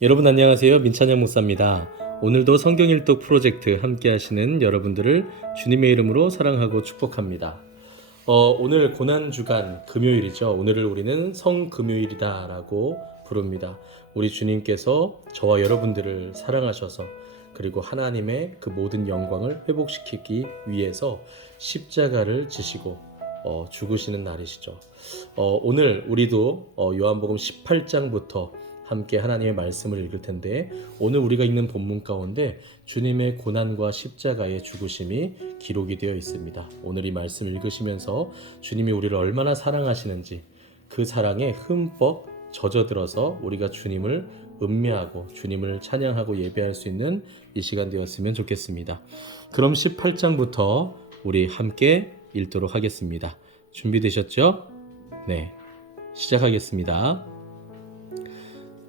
여러분 안녕하세요. 민찬영 목사입니다. 오늘도 성경 일독 프로젝트 함께 하시는 여러분들을 주님의 이름으로 사랑하고 축복합니다. 오늘 고난주간 금요일이죠. 오늘을 우리는 성금요일이다라고 부릅니다. 우리 주님께서 저와 여러분들을 사랑하셔서 그리고 하나님의 그 모든 영광을 회복시키기 위해서 십자가를 지시고 죽으시는 날이시죠. 오늘 우리도 요한복음 18장부터 함께 하나님의 말씀을 읽을 텐데, 오늘 우리가 읽는 본문 가운데 주님의 고난과 십자가의 죽으심이 기록이 되어 있습니다. 오늘 이 말씀을 읽으시면서 주님이 우리를 얼마나 사랑하시는지 그 사랑에 흠뻑 젖어들어서 우리가 주님을 음미하고 주님을 찬양하고 예배할 수 있는 이 시간 되었으면 좋겠습니다. 그럼 18장부터 우리 함께 읽도록 하겠습니다. 준비되셨죠? 네, 시작하겠습니다.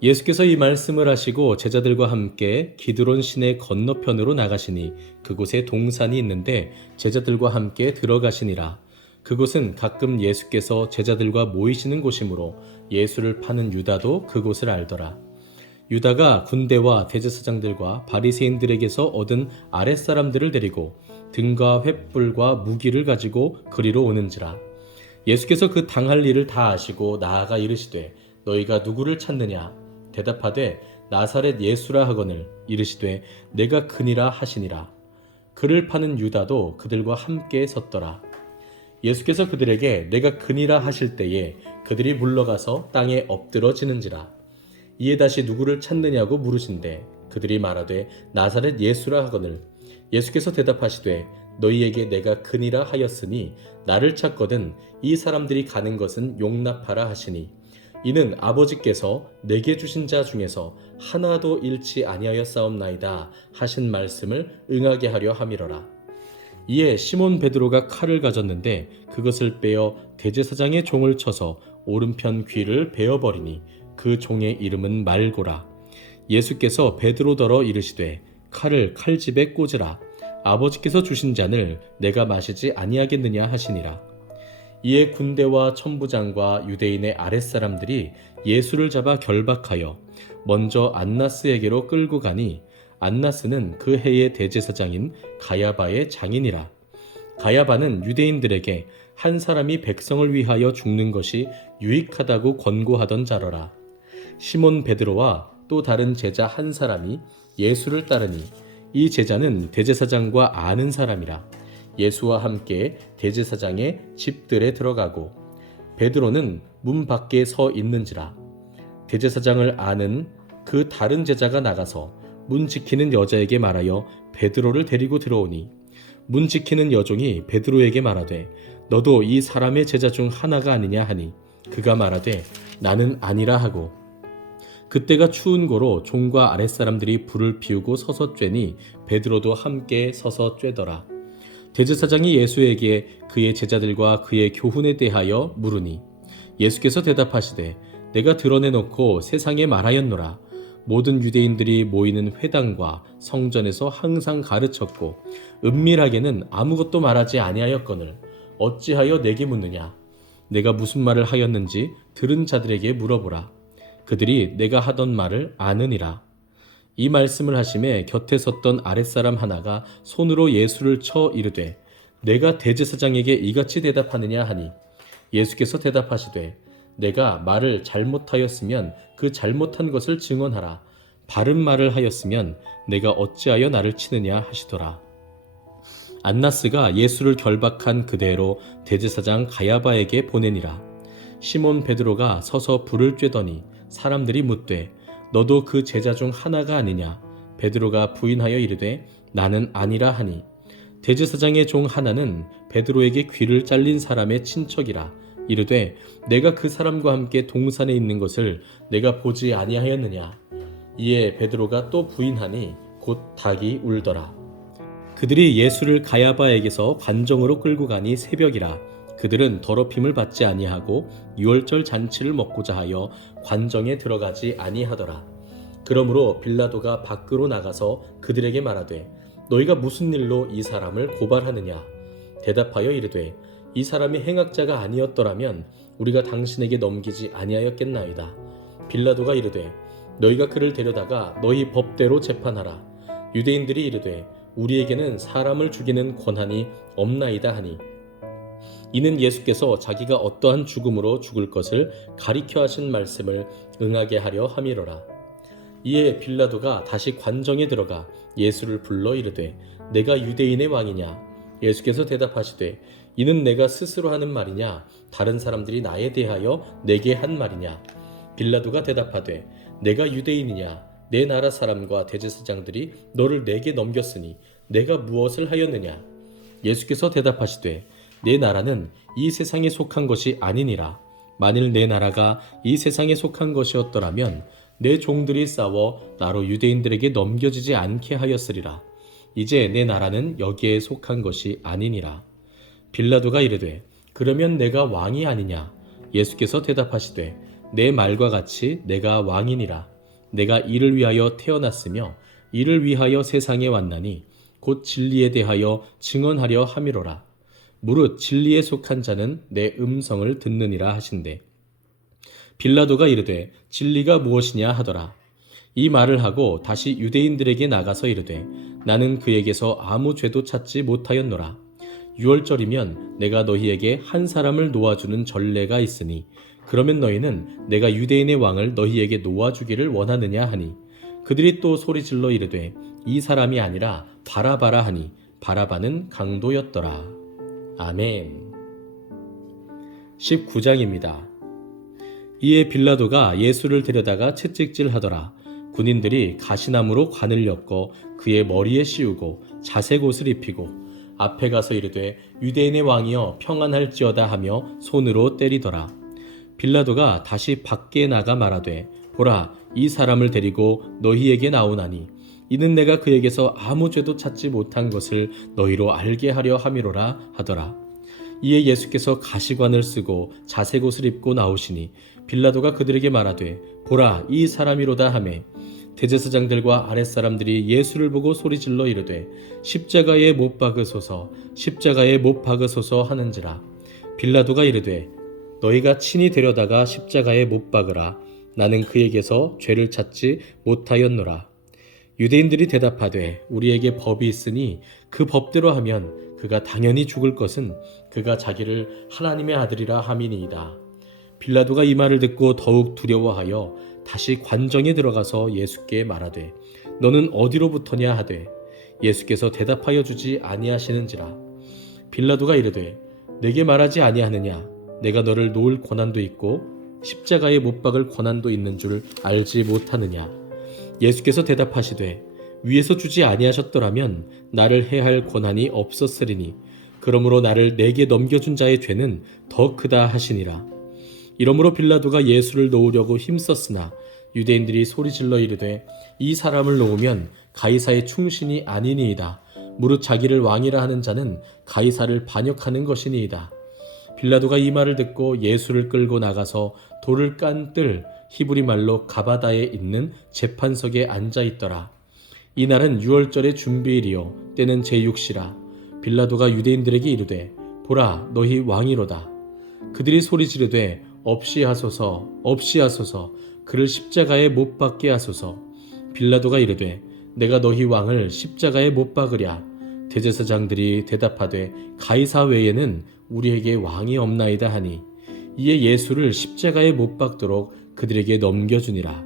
예수께서 이 말씀을 하시고 제자들과 함께 기드론 시내 건너편으로 나가시니 그곳에 동산이 있는데 제자들과 함께 들어가시니라. 그곳은 가끔 예수께서 제자들과 모이시는 곳이므로 예수를 파는 유다도 그곳을 알더라. 유다가 군대와 대제사장들과 바리새인들에게서 얻은 아랫사람들을 데리고 등과 횃불과 무기를 가지고 그리로 오는지라. 예수께서 그 당할 일을 다 아시고 나아가 이르시되 너희가 누구를 찾느냐? 대답하되 나사렛 예수라 하거늘 이르시되 내가 그니라 하시니라. 그를 파는 유다도 그들과 함께 섰더라. 예수께서 그들에게 내가 그니라 하실 때에 그들이 물러가서 땅에 엎드러지는지라. 이에 다시 누구를 찾느냐고 물으신대 그들이 말하되 나사렛 예수라 하거늘 예수께서 대답하시되 너희에게 내가 그니라 하였으니 나를 찾거든 이 사람들이 가는 것은 용납하라 하시니 이는 아버지께서 내게 주신 자 중에서 하나도 잃지 아니하였사옵나이다 하신 말씀을 응하게 하려 함이러라. 이에 시몬 베드로가 칼을 가졌는데 그것을 빼어 대제사장의 종을 쳐서 오른편 귀를 베어버리니 그 종의 이름은 말고라. 예수께서 베드로더러 이르시되 칼을 칼집에 꽂으라. 아버지께서 주신 잔을 내가 마시지 아니하겠느냐 하시니라. 이에 군대와 천부장과 유대인의 아랫사람들이 예수를 잡아 결박하여 먼저 안나스에게로 끌고 가니 안나스는 그 해의 대제사장인 가야바의 장인이라. 가야바는 유대인들에게 한 사람이 백성을 위하여 죽는 것이 유익하다고 권고하던 자러라. 시몬 베드로와 또 다른 제자 한 사람이 예수를 따르니 이 제자는 대제사장과 아는 사람이라. 예수와 함께 대제사장의 집들에 들어가고 베드로는 문 밖에 서 있는지라. 대제사장을 아는 그 다른 제자가 나가서 문 지키는 여자에게 말하여 베드로를 데리고 들어오니 문 지키는 여종이 베드로에게 말하되 너도 이 사람의 제자 중 하나가 아니냐 하니 그가 말하되 나는 아니라 하고 그때가 추운 고로 종과 아랫사람들이 불을 피우고 서서 쬐니 베드로도 함께 서서 쬐더라. 대제사장이 예수에게 그의 제자들과 그의 교훈에 대하여 물으니 예수께서 대답하시되 내가 드러내놓고 세상에 말하였노라. 모든 유대인들이 모이는 회당과 성전에서 항상 가르쳤고 은밀하게는 아무것도 말하지 아니하였거늘 어찌하여 내게 묻느냐? 내가 무슨 말을 하였는지 들은 자들에게 물어보라. 그들이 내가 하던 말을 아느니라. 이 말씀을 하심에 곁에 섰던 아랫사람 하나가 손으로 예수를 쳐 이르되 내가 대제사장에게 이같이 대답하느냐 하니 예수께서 대답하시되 내가 말을 잘못하였으면 그 잘못한 것을 증언하라. 바른 말을 하였으면 내가 어찌하여 나를 치느냐 하시더라. 안나스가 예수를 결박한 그대로 대제사장 가야바에게 보내니라. 시몬 베드로가 서서 불을 쬐더니 사람들이 묻되 너도 그 제자 중 하나가 아니냐? 베드로가 부인하여 이르되 나는 아니라 하니 대제사장의 종 하나는 베드로에게 귀를 잘린 사람의 친척이라. 이르되 내가 그 사람과 함께 동산에 있는 것을 내가 보지 아니하였느냐? 이에 베드로가 또 부인하니 곧 닭이 울더라. 그들이 예수를 가야바에게서 관정으로 끌고 가니 새벽이라. 그들은 더럽힘을 받지 아니하고 유월절 잔치를 먹고자 하여 관정에 들어가지 아니하더라. 그러므로 빌라도가 밖으로 나가서 그들에게 말하되 너희가 무슨 일로 이 사람을 고발하느냐? 대답하여 이르되 이 사람이 행악자가 아니었더라면 우리가 당신에게 넘기지 아니하였겠나이다. 빌라도가 이르되 너희가 그를 데려다가 너희 법대로 재판하라. 유대인들이 이르되 우리에게는 사람을 죽이는 권한이 없나이다 하니 이는 예수께서 자기가 어떠한 죽음으로 죽을 것을 가리켜 하신 말씀을 응하게 하려 함이로라. 이에 빌라도가 다시 관정에 들어가 예수를 불러 이르되 내가 유대인의 왕이냐? 예수께서 대답하시되 이는 내가 스스로 하는 말이냐? 다른 사람들이 나에 대하여 내게 한 말이냐? 빌라도가 대답하되 내가 유대인이냐? 내 나라 사람과 대제사장들이 너를 내게 넘겼으니 내가 무엇을 하였느냐? 예수께서 대답하시되 내 나라는 이 세상에 속한 것이 아니니라. 만일 내 나라가 이 세상에 속한 것이었더라면 내 종들이 싸워 나로 유대인들에게 넘겨지지 않게 하였으리라. 이제 내 나라는 여기에 속한 것이 아니니라. 빌라도가 이르되 그러면 내가 왕이 아니냐? 예수께서 대답하시되 내 말과 같이 내가 왕이니라. 내가 이를 위하여 태어났으며 이를 위하여 세상에 왔나니 곧 진리에 대하여 증언하려 함이로라. 무릇 진리에 속한 자는 내 음성을 듣느니라 하신대. 빌라도가 이르되 진리가 무엇이냐 하더라. 이 말을 하고 다시 유대인들에게 나가서 이르되 나는 그에게서 아무 죄도 찾지 못하였노라. 유월절이면 내가 너희에게 한 사람을 놓아주는 전례가 있으니 그러면 너희는 내가 유대인의 왕을 너희에게 놓아주기를 원하느냐 하니 그들이 또 소리질러 이르되 이 사람이 아니라 바라바라 하니 바라바는 강도였더라. 아멘. 19장입니다. 이에 빌라도가 예수를 데려다가 채찍질하더라. 군인들이 가시나무로 관을 엮어 그의 머리에 씌우고 자색 옷을 입히고 앞에 가서 이르되 유대인의 왕이여 평안할지어다 하며 손으로 때리더라. 빌라도가 다시 밖에 나가 말하되 보라 이 사람을 데리고 너희에게 나오나니 이는 내가 그에게서 아무 죄도 찾지 못한 것을 너희로 알게 하려 함이로라 하더라. 이에 예수께서 가시관을 쓰고 자색 옷을 입고 나오시니 빌라도가 그들에게 말하되 보라 이 사람이로다 하매 대제사장들과 아랫사람들이 예수를 보고 소리질러 이르되 십자가에 못 박으소서 십자가에 못 박으소서 하는지라. 빌라도가 이르되 너희가 친히 데려다가 십자가에 못 박으라. 나는 그에게서 죄를 찾지 못하였노라. 유대인들이 대답하되 우리에게 법이 있으니 그 법대로 하면 그가 당연히 죽을 것은 그가 자기를 하나님의 아들이라 함이니이다. 빌라도가 이 말을 듣고 더욱 두려워하여 다시 관정에 들어가서 예수께 말하되 너는 어디로부터냐 하되 예수께서 대답하여 주지 아니하시는지라. 빌라도가 이르되 내게 말하지 아니하느냐? 내가 너를 놓을 권한도 있고 십자가에 못 박을 권한도 있는 줄 알지 못하느냐? 예수께서 대답하시되 위에서 주지 아니하셨더라면 나를 해할 권한이 없었으리니 그러므로 나를 내게 넘겨준 자의 죄는 더 크다 하시니라. 이러므로 빌라도가 예수를 놓으려고 힘썼으나 유대인들이 소리질러 이르되 이 사람을 놓으면 가이사의 충신이 아니니이다. 무릇 자기를 왕이라 하는 자는 가이사를 반역하는 것이니이다. 빌라도가 이 말을 듣고 예수를 끌고 나가서 돌을 깐 뜰 히브리 말로 가바다에 있는 재판석에 앉아 있더라. 이날은 유월절의 준비일이요 때는 제6시라. 빌라도가 유대인들에게 이르되 보라 너희 왕이로다. 그들이 소리 지르되 없이 하소서 없이 하소서 그를 십자가에 못 박게 하소서. 빌라도가 이르되 내가 너희 왕을 십자가에 못 박으랴. 대제사장들이 대답하되 가이사 외에는 우리에게 왕이 없나이다 하니 이에 예수를 십자가에 못 박도록 그들에게 넘겨주니라.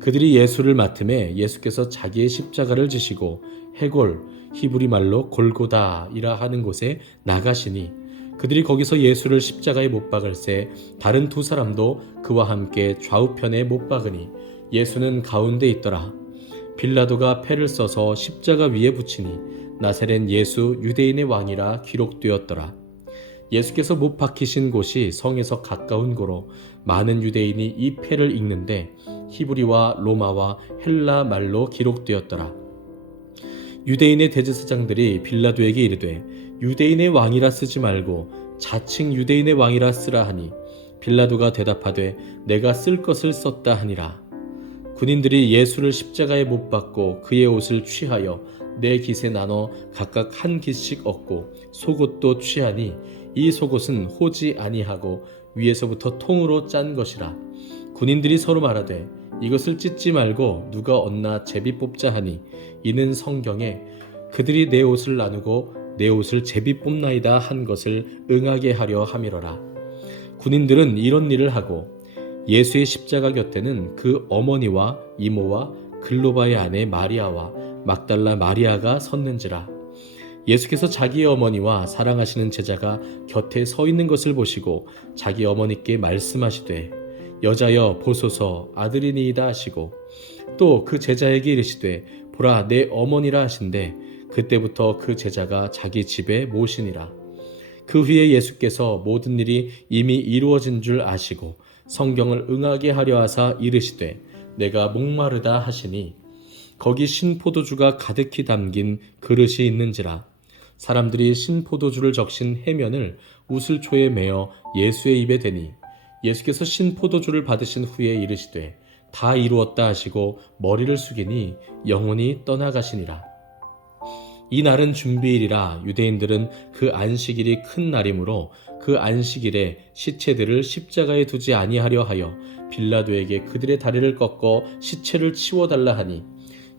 그들이 예수를 맡음에 예수께서 자기의 십자가를 지시고 해골 히브리 말로 골고다이라 하는 곳에 나가시니 그들이 거기서 예수를 십자가에 못 박을새 다른 두 사람도 그와 함께 좌우편에 못 박으니 예수는 가운데 있더라. 빌라도가 패를 써서 십자가 위에 붙이니 나사렛 예수 유대인의 왕이라 기록되었더라. 예수께서 못 박히신 곳이 성에서 가까운 고로 많은 유대인이 이 패를 읽는데 히브리와 로마와 헬라 말로 기록되었더라. 유대인의 대제사장들이 빌라도에게 이르되 유대인의 왕이라 쓰지 말고 자칭 유대인의 왕이라 쓰라 하니 빌라도가 대답하되 내가 쓸 것을 썼다 하니라. 군인들이 예수를 십자가에 못 박고 그의 옷을 취하여 네 깃에 나눠 각각 한 깃씩 얻고 속옷도 취하니 이 속옷은 호지 아니하고 위에서부터 통으로 짠 것이라. 군인들이 서로 말하되 이것을 찢지 말고 누가 얻나 제비 뽑자 하니 이는 성경에 그들이 내 옷을 나누고 내 옷을 제비 뽑나이다 한 것을 응하게 하려 함이로라. 군인들은 이런 일을 하고 예수의 십자가 곁에는 그 어머니와 이모와 글로바의 아내 마리아와 막달라 마리아가 섰는지라. 예수께서 자기의 어머니와 사랑하시는 제자가 곁에 서 있는 것을 보시고 자기 어머니께 말씀하시되 여자여 보소서 아들이니이다 하시고 또 그 제자에게 이르시되 보라 내 어머니라 하신대 그때부터 그 제자가 자기 집에 모시니라. 그 후에 예수께서 모든 일이 이미 이루어진 줄 아시고 성경을 응하게 하려 하사 이르시되 내가 목마르다 하시니 거기 신포도주가 가득히 담긴 그릇이 있는지라. 사람들이 신포도주를 적신 해면을 우슬초에 매어 예수의 입에 대니 예수께서 신포도주를 받으신 후에 이르시되 다 이루었다 하시고 머리를 숙이니 영혼이 떠나가시니라. 이 날은 준비일이라 유대인들은 그 안식일이 큰 날이므로 그 안식일에 시체들을 십자가에 두지 아니하려 하여 빌라도에게 그들의 다리를 꺾어 시체를 치워달라 하니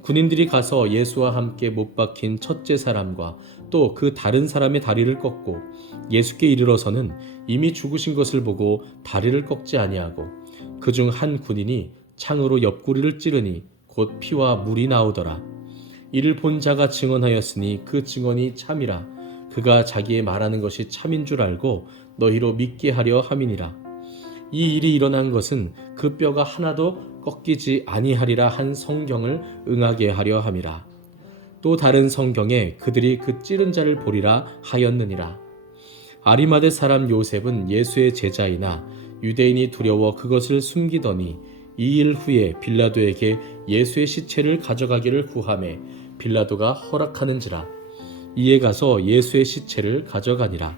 군인들이 가서 예수와 함께 못 박힌 첫째 사람과 또 그 다른 사람의 다리를 꺾고 예수께 이르러서는 이미 죽으신 것을 보고 다리를 꺾지 아니하고 그중 한 군인이 창으로 옆구리를 찌르니 곧 피와 물이 나오더라. 이를 본 자가 증언하였으니 그 증언이 참이라. 그가 자기의 말하는 것이 참인 줄 알고 너희로 믿게 하려 함이니라. 이 일이 일어난 것은 그 뼈가 하나도 꺾이지 아니하리라 한 성경을 응하게 하려 함이라. 또 다른 성경에 그들이 그 찌른 자를 보리라 하였느니라. 아리마대 사람 요셉은 예수의 제자이나 유대인이 두려워 그것을 숨기더니 2일 후에 빌라도에게 예수의 시체를 가져가기를 구하매 빌라도가 허락하는지라. 이에 가서 예수의 시체를 가져가니라.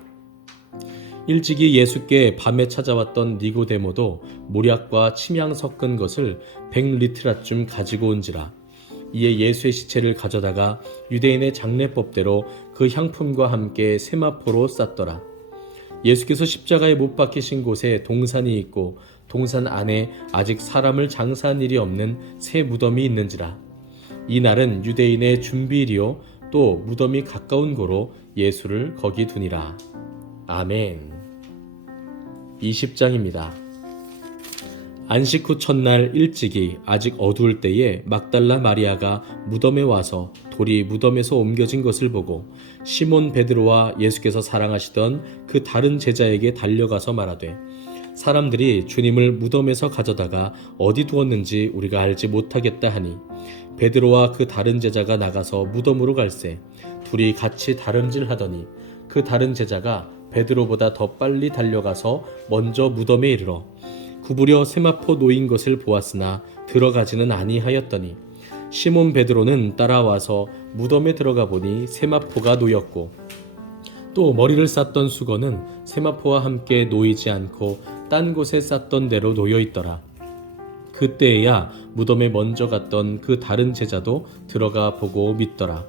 일찍이 예수께 밤에 찾아왔던 니고데모도 모략과 침향 섞은 것을 100리트라쯤 가지고 온지라. 이에 예수의 시체를 가져다가 유대인의 장례법대로 그 향품과 함께 세마포로 쌌더라. 예수께서 십자가에 못 박히신 곳에 동산이 있고 동산 안에 아직 사람을 장사한 일이 없는 새 무덤이 있는지라. 이 날은 유대인의 준비일이요 또 무덤이 가까운 고로 예수를 거기 두니라. 아멘. 20장입니다. 안식 후 첫날 일찍이 아직 어두울 때에 막달라 마리아가 무덤에 와서 돌이 무덤에서 옮겨진 것을 보고 시몬 베드로와 예수께서 사랑하시던 그 다른 제자에게 달려가서 말하되 사람들이 주님을 무덤에서 가져다가 어디 두었는지 우리가 알지 못하겠다 하니 베드로와 그 다른 제자가 나가서 무덤으로 갈새 둘이 같이 다름질하더니 그 다른 제자가 베드로보다 더 빨리 달려가서 먼저 무덤에 이르러 구부려 세마포 놓인 것을 보았으나 들어가지는 아니하였더니 시몬 베드로는 따라와서 무덤에 들어가 보니 세마포가 놓였고 또 머리를 쌌던 수건은 세마포와 함께 놓이지 않고 딴 곳에 쌌던 대로 놓여 있더라. 그때에야 무덤에 먼저 갔던 그 다른 제자도 들어가 보고 믿더라.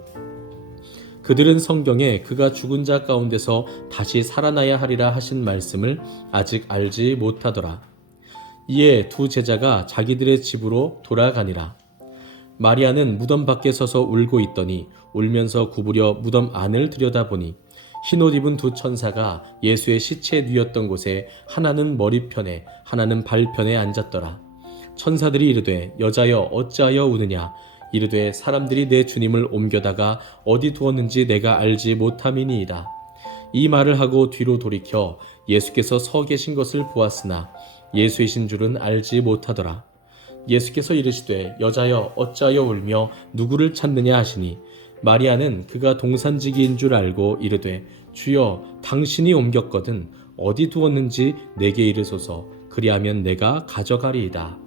그들은 성경에 그가 죽은 자 가운데서 다시 살아나야 하리라 하신 말씀을 아직 알지 못하더라. 이에 두 제자가 자기들의 집으로 돌아가니라. 마리아는 무덤 밖에 서서 울고 있더니 울면서 구부려 무덤 안을 들여다보니 흰옷 입은 두 천사가 예수의 시체에 누였던 곳에 하나는 머리편에 하나는 발편에 앉았더라. 천사들이 이르되 여자여 어찌하여 우느냐. 이르되 사람들이 내 주님을 옮겨다가 어디 두었는지 내가 알지 못함이니이다. 이 말을 하고 뒤로 돌이켜 예수께서 서 계신 것을 보았으나 예수이신 줄은 알지 못하더라. 예수께서 이르시되 여자여 어찌하여 울며 누구를 찾느냐 하시니 마리아는 그가 동산지기인 줄 알고 이르되 주여 당신이 옮겼거든 어디 두었는지 내게 이르소서 그리하면 내가 가져가리이다.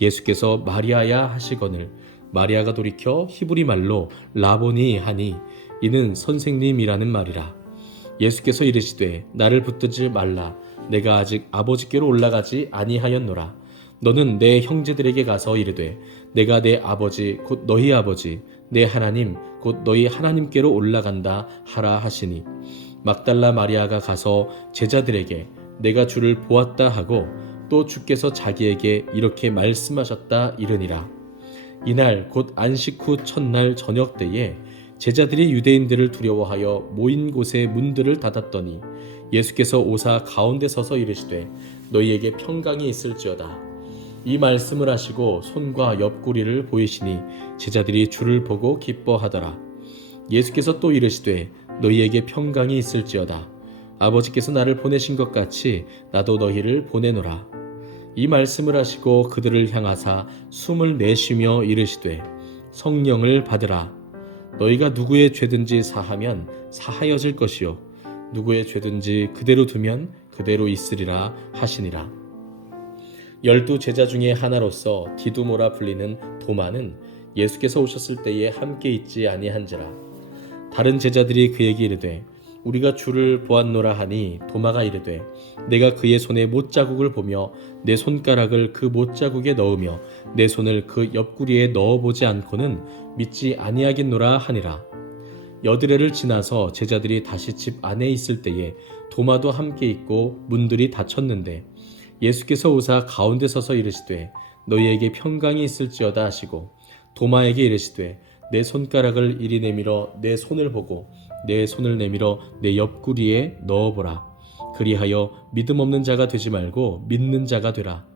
예수께서 마리아야 하시거늘 마리아가 돌이켜 히브리 말로 라보니 하니 이는 선생님이라는 말이라. 예수께서 이르시되 나를 붙들지 말라. 내가 아직 아버지께로 올라가지 아니하였노라. 너는 내 형제들에게 가서 이르되 내가 내 아버지 곧 너희 아버지 내 하나님 곧 너희 하나님께로 올라간다 하라 하시니 막달라 마리아가 가서 제자들에게 내가 주를 보았다 하고 또 주께서 자기에게 이렇게 말씀하셨다 이르니라. 이날 곧 안식 후 첫날 저녁 때에 제자들이 유대인들을 두려워하여 모인 곳의 문들을 닫았더니 예수께서 오사 가운데 서서 이르시되 너희에게 평강이 있을지어다. 이 말씀을 하시고 손과 옆구리를 보이시니 제자들이 주를 보고 기뻐하더라. 예수께서 또 이르시되 너희에게 평강이 있을지어다. 아버지께서 나를 보내신 것 같이 나도 너희를 보내노라. 이 말씀을 하시고 그들을 향하사 숨을 내쉬며 이르시되 성령을 받으라. 너희가 누구의 죄든지 사하면 사하여질 것이요 누구의 죄든지 그대로 두면 그대로 있으리라 하시니라. 12 제자 중에 하나로서 디두모라 불리는 도마는 예수께서 오셨을 때에 함께 있지 아니한지라. 다른 제자들이 그에게 이르되 우리가 주를 보았노라 하니 도마가 이르되 내가 그의 손에 못자국을 보며 내 손가락을 그 못자국에 넣으며 내 손을 그 옆구리에 넣어보지 않고는 믿지 아니하겠노라 하니라. 여드레를 지나서 제자들이 다시 집 안에 있을 때에 도마도 함께 있고 문들이 닫혔는데 예수께서 오사 가운데 서서 이르시되 너희에게 평강이 있을지어다 하시고 도마에게 이르시되 내 손가락을 이리 내밀어 내 손을 보고 내 손을 내밀어 내 옆구리에 넣어보라. 그리하여 믿음 없는 자가 되지 말고 믿는 자가 되라.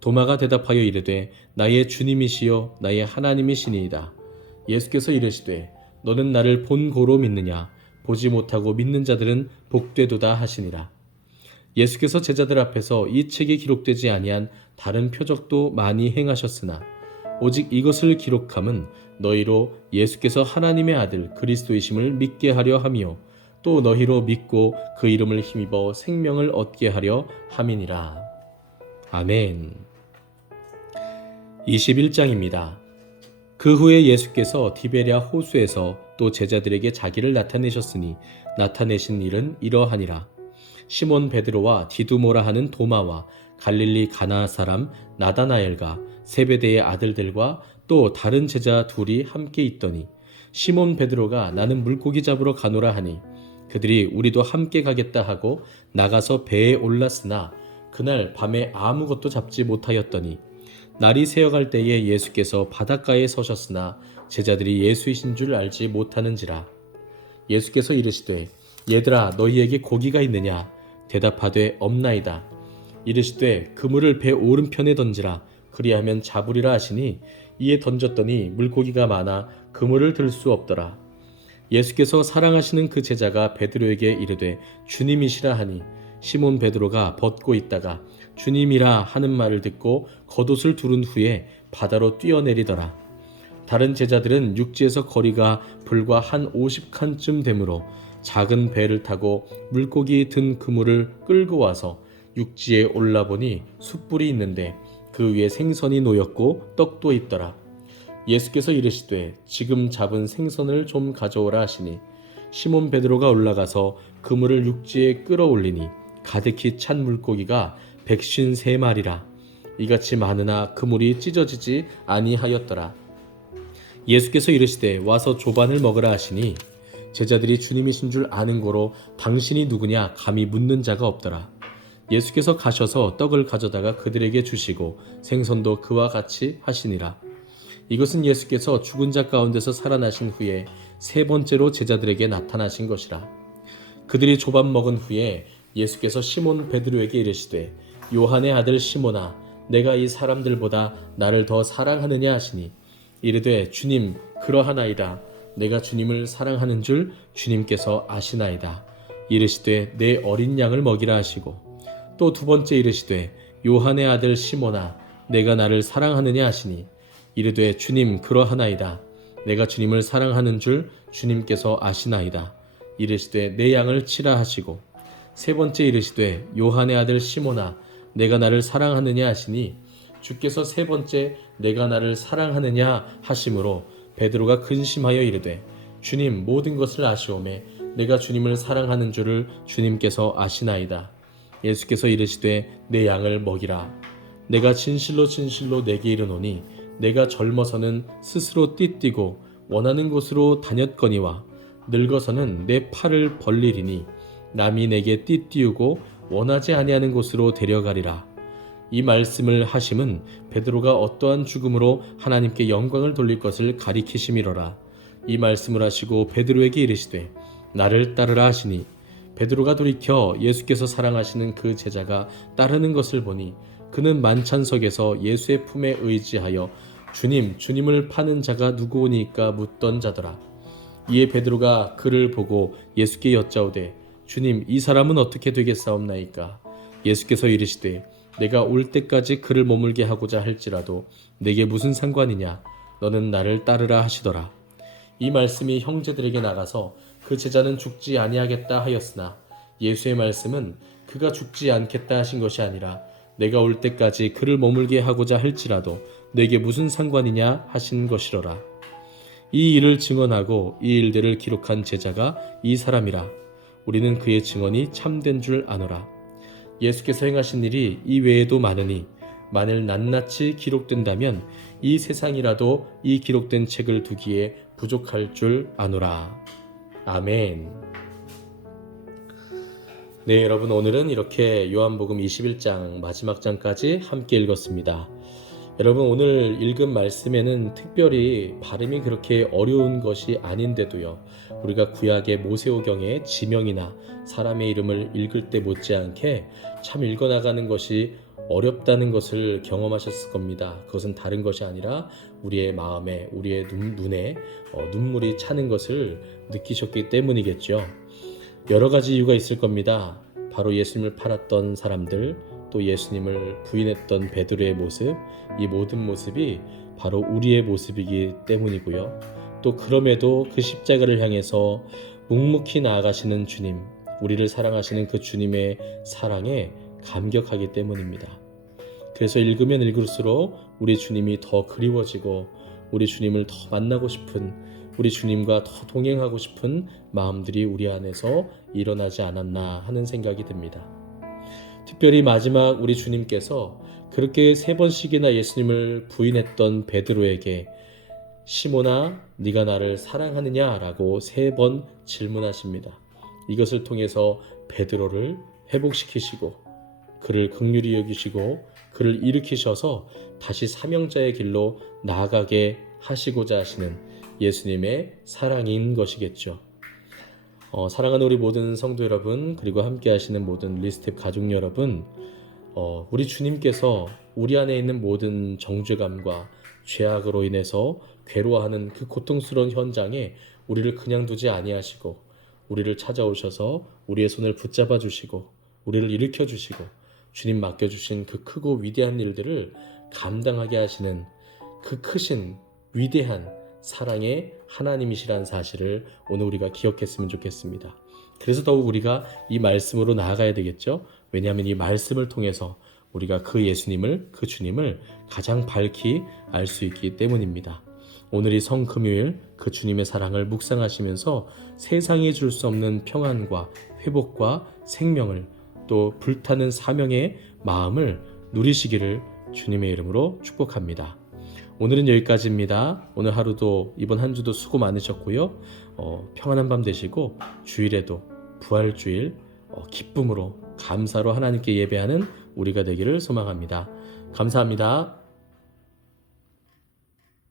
도마가 대답하여 이르되 나의 주님이시요 나의 하나님이시니이다. 예수께서 이르시되 너는 나를 본고로 믿느냐? 보지 못하고 믿는 자들은 복되도다 하시니라. 예수께서 제자들 앞에서 이 책에 기록되지 아니한 다른 표적도 많이 행하셨으나 오직 이것을 기록함은 너희로 예수께서 하나님의 아들 그리스도이심을 믿게 하려 함이요 또 너희로 믿고 그 이름을 힘입어 생명을 얻게 하려 함이니라. 아멘. 21장입니다. 그 후에 예수께서 디베랴 호수에서 또 제자들에게 자기를 나타내셨으니 나타내신 일은 이러하니라. 시몬 베드로와 디두모라 하는 도마와 갈릴리 가나 사람 나다나엘과 세베대의 아들들과 또 다른 제자 둘이 함께 있더니 시몬 베드로가 나는 물고기 잡으러 가노라 하니 그들이 우리도 함께 가겠다 하고 나가서 배에 올랐으나 그날 밤에 아무것도 잡지 못하였더니 날이 새어갈 때에 예수께서 바닷가에 서셨으나 제자들이 예수이신 줄 알지 못하는지라. 예수께서 이르시되 얘들아 너희에게 고기가 있느냐? 대답하되 없나이다. 이르시되 그물을 배 오른편에 던지라. 그리하면 잡으리라 하시니 이에 던졌더니 물고기가 많아 그물을 들 수 없더라. 예수께서 사랑하시는 그 제자가 베드로에게 이르되 주님이시라 하니 시몬 베드로가 벗고 있다가 주님이라 하는 말을 듣고 겉옷을 두른 후에 바다로 뛰어내리더라. 다른 제자들은 육지에서 거리가 불과 한 50칸쯤 되므로 작은 배를 타고 물고기 든 그물을 끌고 와서 육지에 올라보니 숯불이 있는데 그 위에 생선이 놓였고 떡도 있더라. 예수께서 이르시되 지금 잡은 생선을 좀 가져오라 하시니 시몬 베드로가 올라가서 그물을 육지에 끌어올리니 가득히 찬 물고기가 153마리라. 이같이 많으나 그물이 찢어지지 아니하였더라. 예수께서 이르시되 와서 조반을 먹으라 하시니 제자들이 주님이신 줄 아는 고로 당신이 누구냐 감히 묻는 자가 없더라. 예수께서 가셔서 떡을 가져다가 그들에게 주시고 생선도 그와 같이 하시니라. 이것은 예수께서 죽은 자 가운데서 살아나신 후에 세 번째로 제자들에게 나타나신 것이라. 그들이 조반 먹은 후에 예수께서 시몬 베드로에게 이르시되 요한의 아들 시몬아 내가 이 사람들보다 나를 더 사랑하느냐 하시니 이르되 주님 그러하나이다. 내가 주님을 사랑하는 줄 주님께서 아시나이다. 이르시되 내 어린 양을 먹이라 하시고 또 두 번째 이르시되 요한의 아들 시몬아 내가 나를 사랑하느냐 하시니 이르되 주님 그러하나이다. 내가 주님을 사랑하는 줄 주님께서 아시나이다. 이르시되 내 양을 치라 하시고 세 번째 이르시되 요한의 아들 시몬아 내가 나를 사랑하느냐 하시니 주께서 세 번째 내가 나를 사랑하느냐 하심으로 베드로가 근심하여 이르되 주님 모든 것을 아시오매 내가 주님을 사랑하는 줄을 주님께서 아시나이다. 예수께서 이르시되 내 양을 먹이라. 내가 진실로 진실로 내게 이르노니 내가 젊어서는 스스로 띠뛰고 원하는 곳으로 다녔거니와 늙어서는 내 팔을 벌리리니 남이 내게 띠띠우고 원하지 아니하는 곳으로 데려가리라. 이 말씀을 하심은 베드로가 어떠한 죽음으로 하나님께 영광을 돌릴 것을 가리키심이로라. 이 말씀을 하시고 베드로에게 이르시되 나를 따르라 하시니 베드로가 돌이켜 예수께서 사랑하시는 그 제자가 따르는 것을 보니 그는 만찬석에서 예수의 품에 의지하여 주님을 파는 자가 누구오니까 묻던 자더라. 이에 베드로가 그를 보고 예수께 여짜오되 주님, 이 사람은 어떻게 되겠사옵나이까? 예수께서 이르시되 내가 올 때까지 그를 머물게 하고자 할지라도 내게 무슨 상관이냐? 너는 나를 따르라 하시더라. 이 말씀이 형제들에게 나가서 그 제자는 죽지 아니하겠다 하였으나 예수의 말씀은 그가 죽지 않겠다 하신 것이 아니라 내가 올 때까지 그를 머물게 하고자 할지라도 내게 무슨 상관이냐 하신 것이로라. 이 일을 증언하고 이 일들을 기록한 제자가 이 사람이라. 우리는 그의 증언이 참된 줄 아노라. 예수께서 행하신 일이 이 외에도 많으니 만일 낱낱이 기록된다면 이 세상이라도 이 기록된 책을 두기에 부족할 줄 아노라. 아멘. 네, 여러분, 오늘은 이렇게 요한복음 21장 마지막 장까지 함께 읽었습니다. 여러분, 오늘 읽은 말씀에는 특별히 발음이 그렇게 어려운 것이 아닌데도요, 우리가 구약의 모세오경의 지명이나 사람의 이름을 읽을 때 못지않게 참 읽어나가는 것이 어렵다는 것을 경험하셨을 겁니다. 그것은 다른 것이 아니라 우리의 마음에, 우리의 눈에 눈물이 차는 것을 느끼셨기 때문이겠죠. 여러 가지 이유가 있을 겁니다. 바로 예수님을 팔았던 사람들, 또 예수님을 부인했던 베드로의 모습, 이 모든 모습이 바로 우리의 모습이기 때문이고요. 또 그럼에도 그 십자가를 향해서 묵묵히 나아가시는 주님, 우리를 사랑하시는 그 주님의 사랑에 감격하기 때문입니다. 그래서 읽으면 읽을수록 우리 주님이 더 그리워지고 우리 주님을 더 만나고 싶은, 우리 주님과 더 동행하고 싶은 마음들이 우리 안에서 일어나지 않았나 하는 생각이 듭니다. 특별히 마지막 우리 주님께서 그렇게 3번씩이나 예수님을 부인했던 베드로에게 시몬아, 네가 나를 사랑하느냐? 라고 3번 질문하십니다. 이것을 통해서 베드로를 회복시키시고 그를 긍휼히 여기시고 그를 일으키셔서 다시 사명자의 길로 나아가게 하시고자 하시는 예수님의 사랑인 것이겠죠. 사랑하는 우리 모든 성도 여러분, 그리고 함께 하시는 모든 리스텝 가족 여러분, 우리 주님께서 우리 안에 있는 모든 정죄감과 죄악으로 인해서 괴로워하는 그 고통스러운 현장에 우리를 그냥 두지 아니하시고 우리를 찾아오셔서 우리의 손을 붙잡아 주시고 우리를 일으켜 주시고 주님 맡겨주신 그 크고 위대한 일들을 감당하게 하시는 그 크신 위대한 사랑의 하나님이시라는 사실을 오늘 우리가 기억했으면 좋겠습니다. 그래서 더욱 우리가 이 말씀으로 나아가야 되겠죠. 왜냐하면 이 말씀을 통해서 우리가 그 예수님을, 그 주님을 가장 밝히 알 수 있기 때문입니다. 오늘 이 성금요일 그 주님의 사랑을 묵상하시면서 세상이 줄 수 없는 평안과 회복과 생명을, 또 불타는 사명의 마음을 누리시기를 주님의 이름으로 축복합니다. 오늘은 여기까지입니다. 오늘 하루도, 이번 한 주도 수고 많으셨고요. 평안한 밤 되시고 주일에도 부활주일 기쁨으로 감사로 하나님께 예배하는 우리가 되기를 소망합니다. 감사합니다.